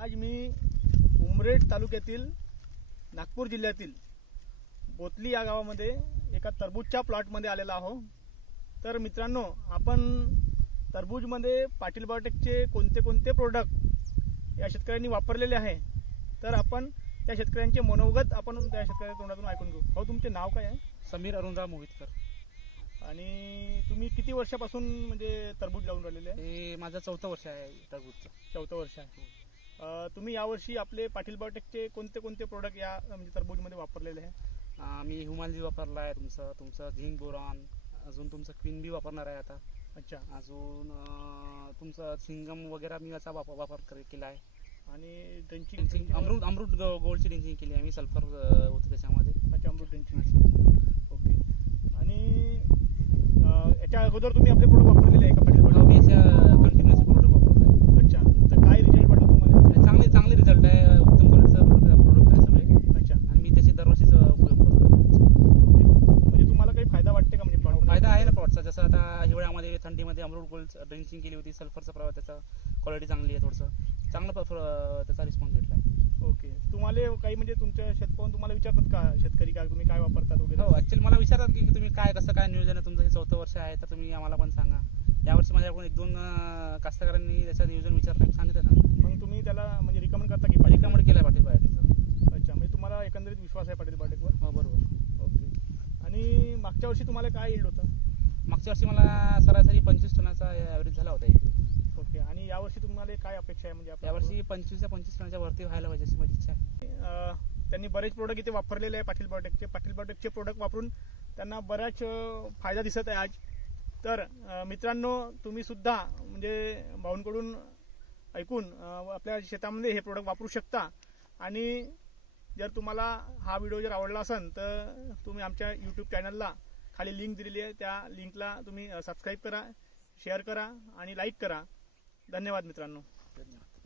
आज मी उमरेड तालुक्यातील नागपूर जिल्ह्यातील बोतली या गावामध्ये एका टरबूजच्या प्लॉटमध्ये आलेला आहो. तर मित्रांनो आपण टरबूजमध्ये पाटील बायोटेकचे कोणते कोणते प्रोडक्ट या शेतकऱ्यांनी वापरलेले आहे तर आपण त्या शेतकऱ्यांचे मनोगत आपण त्या शेतकऱ्याच्या तोंडातून ऐकून घेऊ. हो तुमचे नाव काय आहे? समीर अरुणराव मोहितकर. आणि तुम्ही किती वर्षापासून म्हणजे टरबूज लावून राहिलेले आहे? हे माझं चौथं वर्ष आहे टरबूजचं. चौथं वर्ष आहे. तुम्ही यावर्षी आपले पाटील बायोटेकचे कोणते कोणते प्रोडक्ट या म्हणजे टरबूजमध्ये वापरलेले आहे? मी ह्युमानजी वापरला आहे तुमचं तुमचं झिंक बोरॉन अजून तुमचं क्वीन बी वापरणार आहे आता. अच्छा. अजून तुमचं सिंगम वगैरे मी याचा वापर वापर करे- केला आहे. आणि ड्रेंचिंग अमृत अमृत गोल्डची ड्रिंचिंग केली आहे मी सल्फर होतं त्याच्यामध्ये. अच्छा अमृत ड्रेंचिंग ओके. आणि याच्या अगोदर तुम्ही आपले प्रोडक्ट वापरलेले आहे का पाटील हो, मी बायोटेक याच्या कंटिन्युअस प्रोडक्ट वापरत आहे अच्छा तर काय रिझल्ट वाटला तुम्हाला आणि चांगले चांगले रिझल्ट आहे उत्तम क्वालिटीचा प्रोडक्ट आहे सगळे अच्छा आणि मी त्याचे दरवर्षीच अं, उपयोग करतो ओके म्हणजे तुम्हाला काही फायदा वाटते का म्हणजे product फायदा आहे ना मध्ये? प्लॉटचा हिवाळ्यामध्ये थंडीमध्ये अमृत गोल्ड ड्रिंचिंग केली होती. सल्फरचा प्रभाव त्याचा क्वालिटी चांगली आहे थोडंसं. चांगला त्याचा रिस्पॉन्स भेटला आहे. ओके. तुम्हाला काही म्हणजे तुमच्या शेत पाहून तुम्हाला विचारतात का? शेतकरी का? तुम्ही काय वापरतात वगैरे? हो ऍक्च्युअली मला विचारतात की तुम्ही काय कसं काय नियोजन आहे तुमचं? हे चौथं वर्ष आहे तर तुम्ही आम्हाला पण सांगा. यावर्षी माझ्याकडून एक दोन कास्तकारांनी त्याचं नियोजन विचारलं सांगितलं ना. मग तुम्ही त्याला म्हणजे रिकमेंड करता की रिकमेंड केलं पाटील बायोटेकचं अच्छा म्हणजे तुम्हाला एकंदरीत विश्वास आहे पाटील बायोटेकवर हो बरोबर. ओके. आणि मागच्या वर्षी तुम्हाला काय येईल होतं? मागच्या वर्षी मला सरासरी पंचवीस टनाचा ॲव्हरेज झाला होता एकरी ओके आणि यावर्षी तुम्हाला काय अपेक्षा आहे म्हणजे आपल्या- यावर्षी पंचवीस ते पंचवीस टनाच्या वरती व्हायला पाहिजे अशी माझी इच्छा आहे. अं, त्यांनी बरेच प्रोडक्ट इथे वापरलेले आहे पाटील बायोटेकचे पाटील बायोटेकचे प्रोडक्ट वापरून त्यांना बराच अं, फायदा दिसत आहे आज. तर अं, मित्रांनो तुम्ही सुद्धा म्हणजे भाऊंकडून ऐकून अं, आपल्या शेतामध्ये हे प्रोडक्ट वापरू शकता. आणि जर तुम्हाला हा व्हिडिओ जर आवडला असेल तर तुम्ही आमच्या यूट्यूब चॅनलला खाली लिंक दिलेली आहे. त्या लिंकला तुम्ही सबस्क्राईब करा शेअर करा आणि लाईक करा. धन्यवाद मित्रांनो. धन्यवाद.